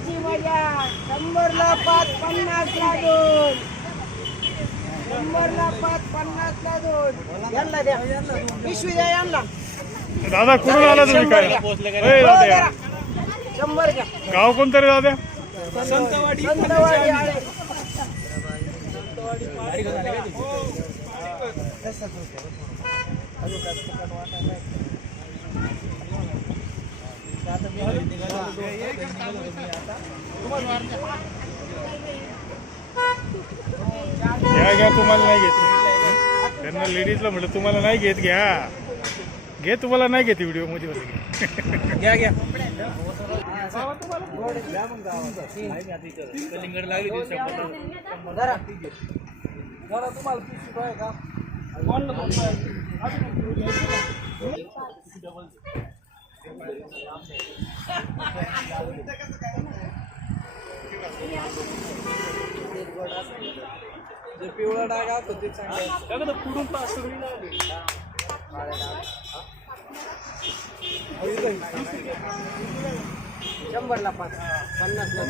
मजाची मजा. 100ला 5, 50ला 2. 100ला 5, 50ला 2. यांना द्या पिशवी द्या यांना. दादा कुठून आला तुम्ही काय ए, दादा 100 घ्या. गाव कोणतं रे दादा? संतवाडी आळे. घ्या घ्या तुम्हाला नाही घेत त्यांना लेडीजला म्हटलं तुम्हाला नाही घेत घ्या घे तुम्हाला नाही घेते व्हिडिओ मध्ये होते घ्या घ्या पिवळा डाग असतो ते चांगलं पुढून शंभरला 5, 50ला 2.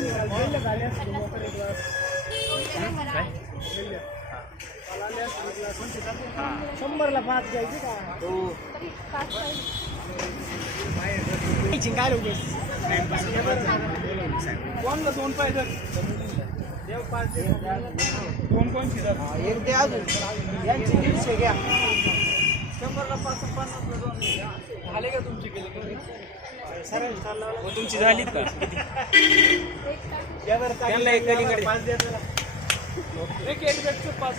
100ला 5 घ्यायची का? काय लोक कोणला 2 पाहिजे देव 5 दोन कोण एक द्या अजून. यांची 150 घ्या. 100ला 5, 50ला 2 झाले का तुमची केली तुमची झालीत का त्यांना एक गलीकडे 5 द्या एक व्यक्ती 5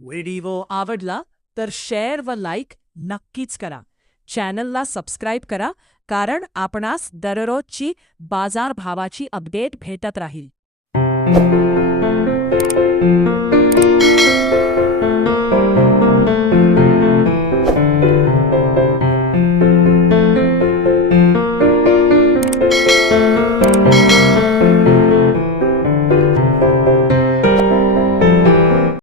व्हिडिओ आवडला तर शेअर व लाईक नक्कीच करा. चॅनलला सबस्क्राईब करा कारण आपणास दररोजची बाजारभावाची अपडेट भेटत राहील.